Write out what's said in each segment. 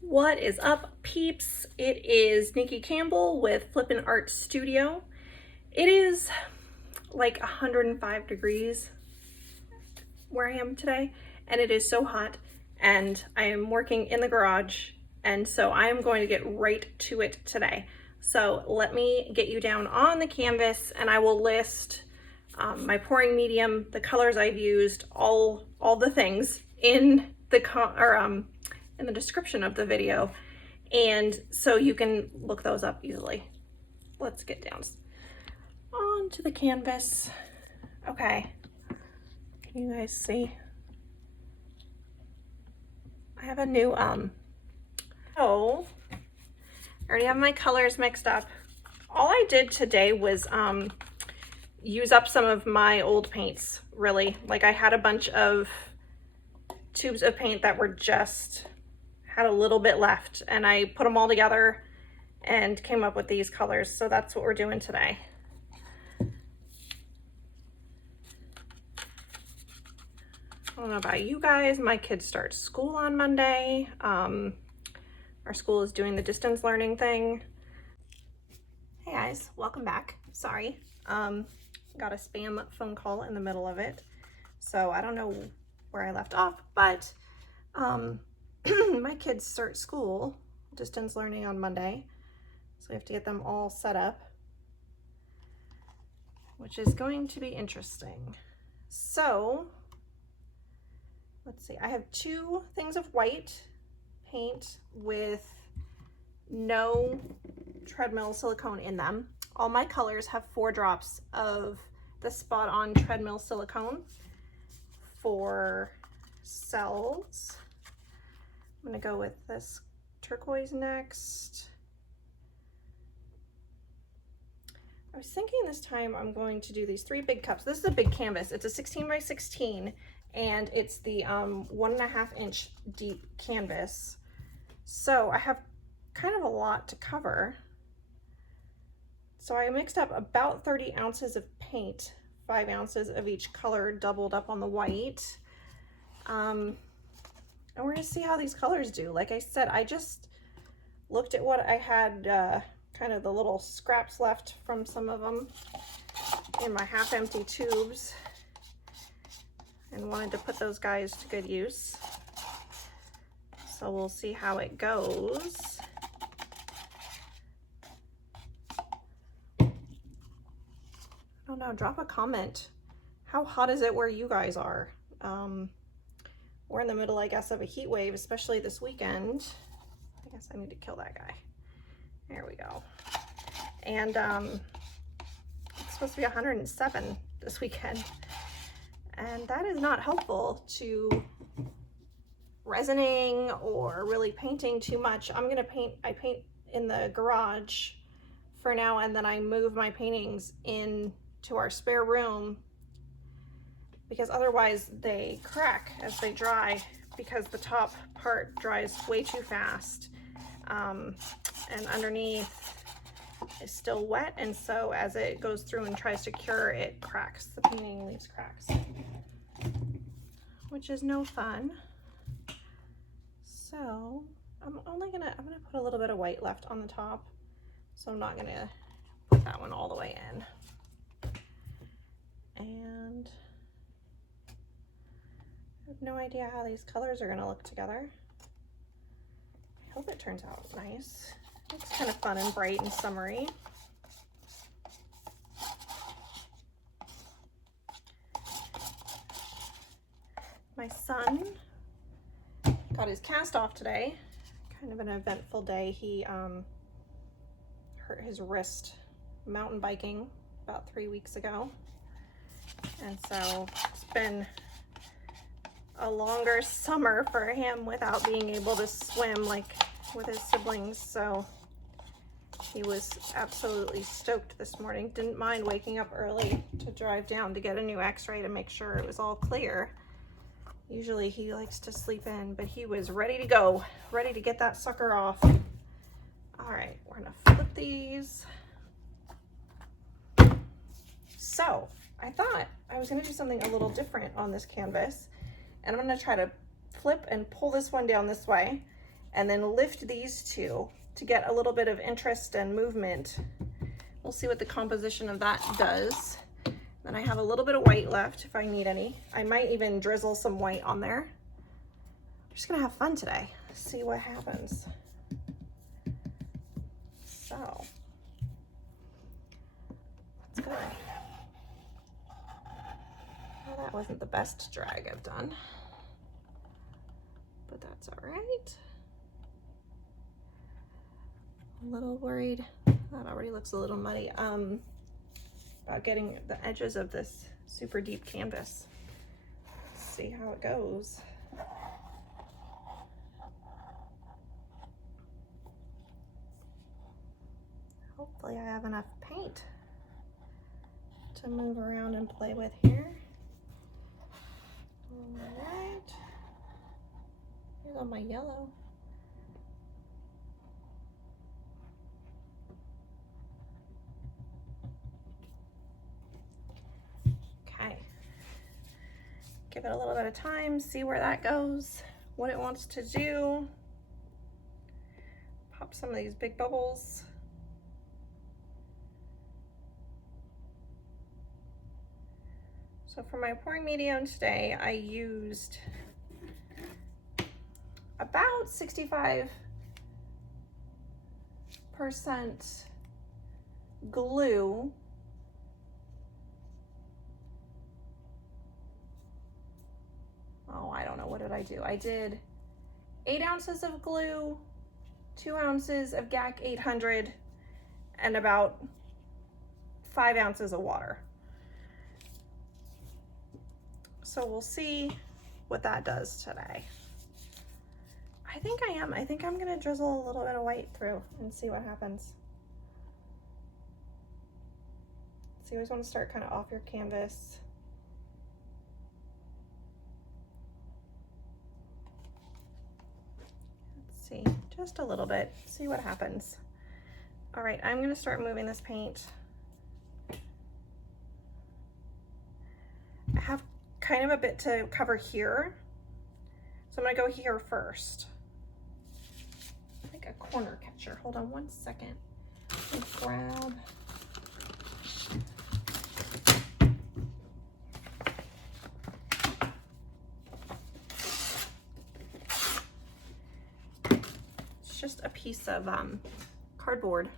What is up, peeps? It is Nikki Campbell with Flippin' Art Studio. It is like 105 degrees where I am today, and it is so hot, and I am working in the garage, and so I am going to get right to it today. So let me get you down on the canvas, and I will list my pouring medium, the colors I've used, all the things in the in the description of the video, and so you can look those up easily. Let's get down onto the canvas. Okay, can you guys see? I have a new oh, I already have my colors mixed up. All I did today was use up some of my old paints, really. Like, I had a bunch of tubes of paint that were just had a little bit left, and I put them all together and came up with these colors. So that's what we're doing today. I don't know about you guys, my kids start school on Monday. Our school is doing the distance learning thing. Hey guys, welcome back. Sorry, got a spam phone call in the middle of it, so I don't know where I left off, but my kids start school distance learning on Monday, so we have to get them all set up, which is going to be interesting. So let's see, I have 2 things of white paint with no treadmill silicone in them. All my colors have 4 drops of the Spot-On treadmill silicone for cells. I'm gonna go with this turquoise next. I was thinking this time I'm going to do these 3 big cups. This is a big canvas. It's a 16 by 16, and it's the 1.5 inch deep canvas. So I have kind of a lot to cover. So I mixed up about 30 ounces of paint, 5 ounces of each color doubled up on the white. And we're gonna see how these colors do. Like I said, I just looked at what I had, kind of the little scraps left from some of them in my half-empty tubes, and wanted to put those guys to good use. So we'll see how it goes. I don't know, drop a comment. How hot is it where you guys are? We're in the middle, I guess, of a heat wave, especially this weekend. I guess I need to kill that guy. There we go. And it's supposed to be 107 this weekend. And that is not helpful to resining or really painting too much. I paint in the garage for now, and then I move my paintings into our spare room, because otherwise they crack as they dry, because the top part dries way too fast, and underneath is still wet, and so as it goes through and tries to cure, it cracks. The painting leaves cracks, which is no fun. So I'm gonna put a little bit of white left on the top, so I'm not gonna put that one all the way in. And I have no idea how these colors are gonna look together. I hope it turns out nice. Looks kind of fun and bright and summery. My son got his cast off today. Kind of an eventful day. He hurt his wrist mountain biking about 3 weeks ago. And so it's been a longer summer for him without being able to swim like with his siblings. So he was absolutely stoked this morning. Didn't mind waking up early to drive down to get a new x-ray to make sure it was all clear. Usually he likes to sleep in, but he was ready to go, ready to get that sucker off. All right, we're gonna flip these. So I thought I was gonna do something a little different on this canvas, and I'm gonna try to flip and pull this one down this way, and then lift these two to get a little bit of interest and movement. We'll see what the composition of that does. Then I have a little bit of white left if I need any. I might even drizzle some white on there. I'm just gonna have fun today. See what happens. So, that's good. Well, that wasn't the best drag I've done, but that's all right. A little worried. That already looks a little muddy. About getting the edges of this super deep canvas. Let's see how it goes. Hopefully I have enough paint to move around and play with here. All right. Here's all my yellow. Okay. Give it a little bit of time, see where that goes, what it wants to do. Pop some of these big bubbles. So for my pouring medium today, I used about 65% glue. Oh, I don't know, what did I do? I did 8 ounces of glue, 2 ounces of GAC 800, and about 5 ounces of water. So we'll see what that does today. I think I'm gonna drizzle a little bit of white through and see what happens. So you always want to start kind of off your canvas. Let's see, just a little bit, see what happens. All right, I'm gonna start moving this paint. I have kind of a bit to cover here, so I'm gonna go here first. Like a corner catcher. Hold on one second. Grab. It's just a piece of cardboard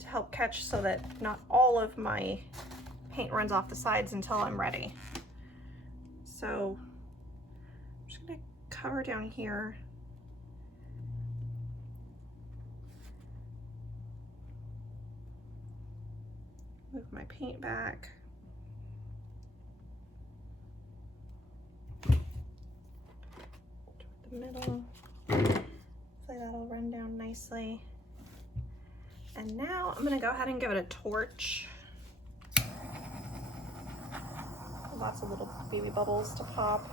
to help catch so that not all of my paint runs off the sides until I'm ready. So I'm just gonna cover down here. Move my paint back. Toward the middle. Hopefully that'll run down nicely. And now I'm gonna go ahead and give it a torch. Lots of little baby bubbles to pop,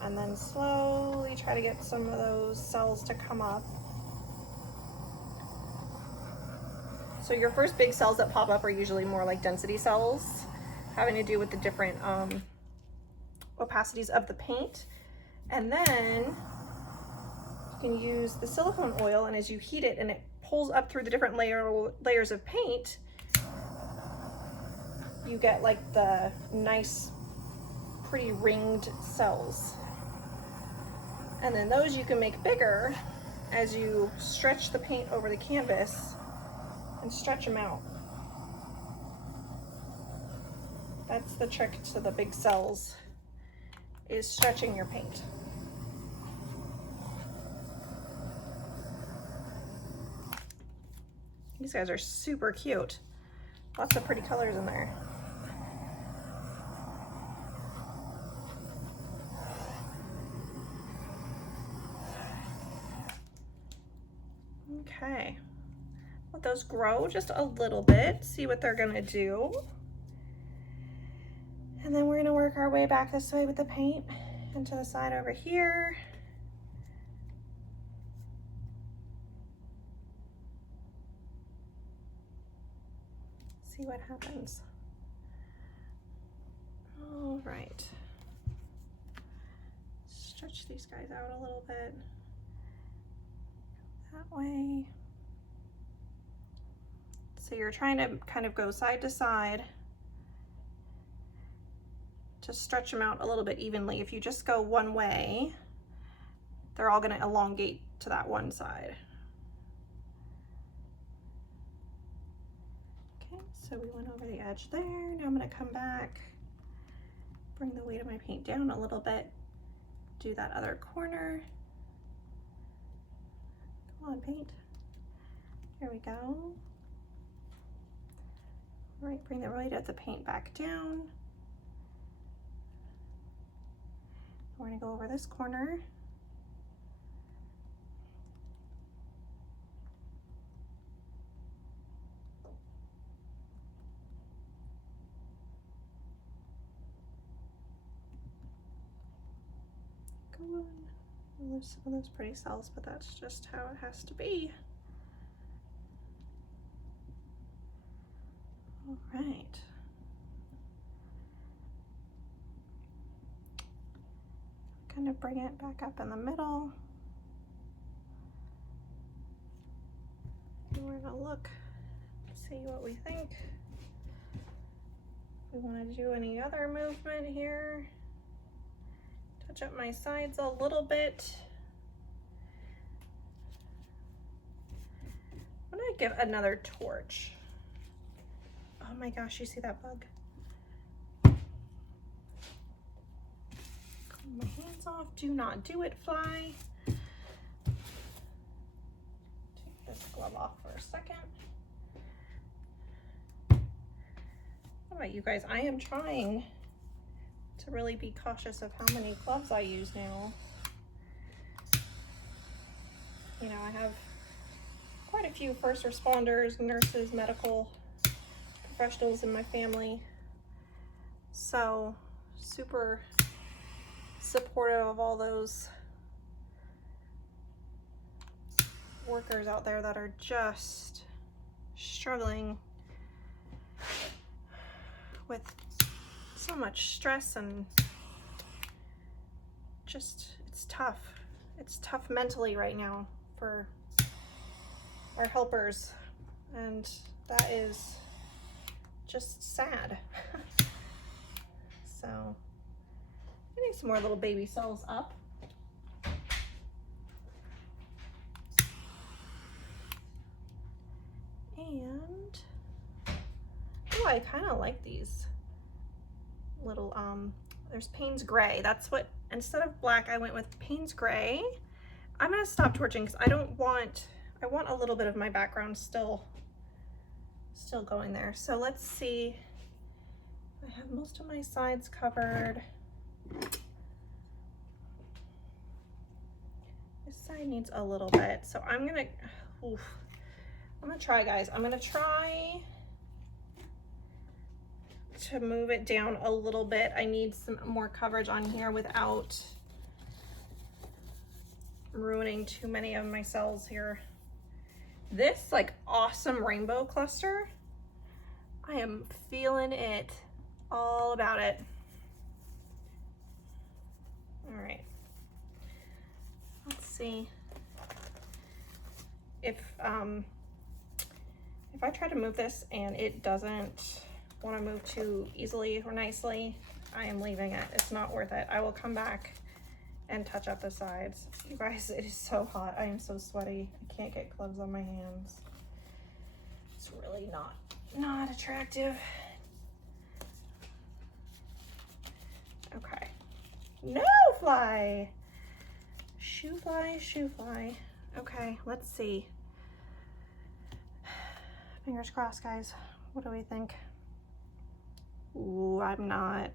and then slowly try to get some of those cells to come up. So your first big cells that pop up are usually more like density cells, having to do with the different opacities of the paint. And then you can use the silicone oil, and as you heat it and it pulls up through the different layers of paint, you get like the nice, pretty ringed cells. And then those you can make bigger as you stretch the paint over the canvas and stretch them out. That's the trick to the big cells, is stretching your paint. These guys are super cute. Lots of pretty colors in there. Okay, let those grow just a little bit, see what they're gonna do. And then we're gonna work our way back this way with the paint and to the side over here. See what happens. All right. Stretch these guys out a little bit. that way. So you're trying to kind of go side to side to stretch them out a little bit evenly. If you just go one way, they're all going to elongate to that one side. Okay, so we went over the edge there. Now I'm going to come back, bring the weight of my paint down a little bit, do that other corner. Come on, paint. There we go. All right, bring the weight of the paint back down. We're going to go over this corner. Go on. There's some of those pretty cells, but that's just how it has to be. All right. Kind of bring it back up in the middle. And we're gonna look, see what we think. We want to do any other movement here. Touch up my sides a little bit. I'm gonna give another torch. Oh my gosh, you see that bug? Clean my hands off. Do not do it, fly. Take this glove off for a second. What about you guys? I am trying to really be cautious of how many gloves I use now. You know, I have quite a few first responders, nurses, medical professionals in my family. So super supportive of all those workers out there that are just struggling with so much stress, and just it's tough. It's tough mentally right now for our helpers, and that is just sad. So getting some more little baby cells up. And oh, I kind of like these little there's Payne's gray. That's what, instead of black I went with Payne's gray. I'm gonna stop torching because I want a little bit of my background still going there. So let's see, I have most of my sides covered. This side needs a little bit, so I'm gonna try, guys. I'm gonna try to move it down a little bit. I need some more coverage on here without ruining too many of my cells here. This like awesome rainbow cluster, I am feeling it, all about it. All right, let's see if I try to move this and it doesn't want to move too easily or nicely, I am leaving it. It's not worth it. I will come back and touch up the sides. You guys, it is so hot. I am so sweaty. I can't get gloves on my hands. It's really not attractive. Okay. No, fly. Shoe fly, shoe fly. Okay, let's see. Fingers crossed, guys. What do we think? Ooh, I'm not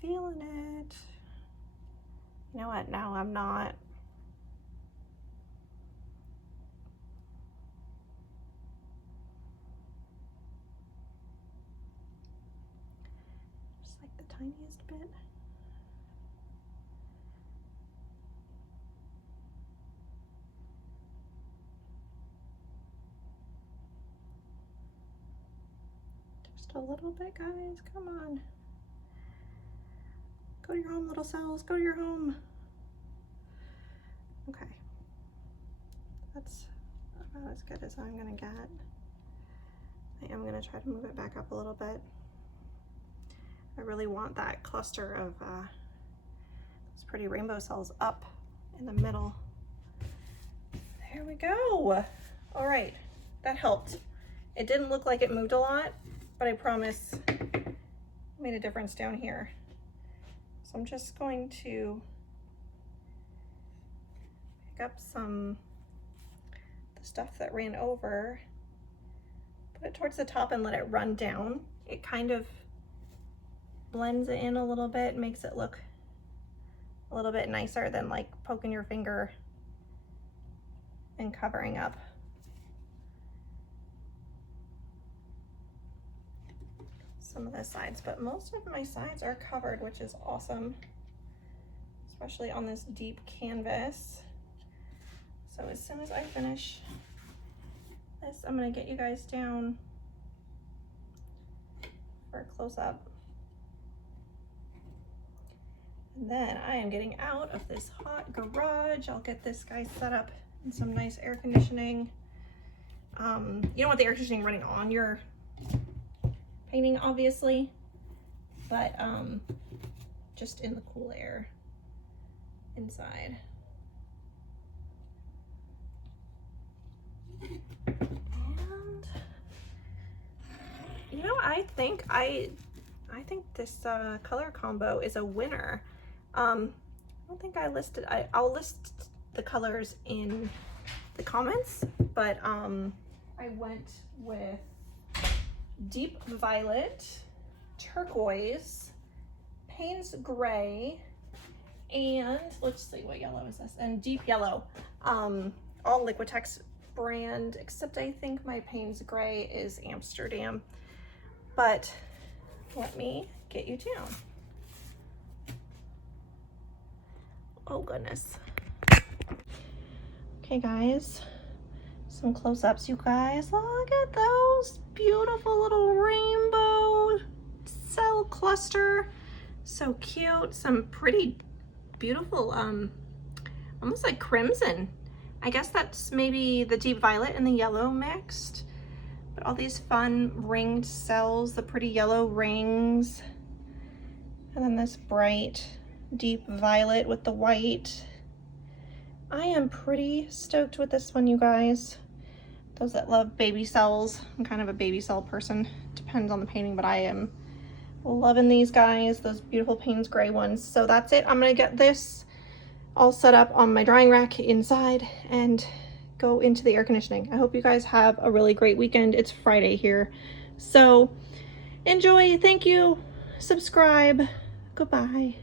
feeling it. You know what? No, I'm not. Just like the tiniest bit. Just a little bit, guys. Come on. Go to your home, little cells. Go to your home. Okay, that's about as good as I'm gonna get. I am gonna try to move it back up a little bit. I really want that cluster of those pretty rainbow cells up in the middle. There we go. All right, that helped. It didn't look like it moved a lot, but I promise it made a difference down here. So I'm just going to pick up some the stuff that ran over, put it towards the top and let it run down. It kind of blends it in a little bit, makes it look a little bit nicer than like poking your finger and covering up. Some of the sides, but most of my sides are covered, which is awesome, especially on this deep canvas. So as soon as I finish this, I'm going to get you guys down for a close-up. And then I am getting out of this hot garage. I'll get this guy set up in some nice air conditioning. You don't want the air conditioning running on your painting, obviously, but just in the cool air inside. And you know, I think this color combo is a winner. I don't think I listed, I'll list the colors in the comments, but I went with Deep Violet, Turquoise, Payne's Gray, and let's see, what yellow is this? And Deep Yellow. All Liquitex brand, except I think my Payne's Gray is Amsterdam. But let me get you down. Oh goodness. Okay guys, some close-ups, you guys. Look at those beautiful little rainbow cell cluster. So cute. Some pretty beautiful, almost like crimson. I guess that's maybe the deep violet and the yellow mixed. But all these fun ringed cells, the pretty yellow rings. And then this bright deep violet with the white. I am pretty stoked with this one, you guys. Those that love baby cells, I'm kind of a baby cell person, depends on the painting, but I am loving these guys, those beautiful Payne's Gray ones. So that's it. I'm gonna get this all set up on my drying rack inside and go into the air conditioning. I hope you guys have a really great weekend. It's Friday here. So enjoy, thank you, subscribe, goodbye.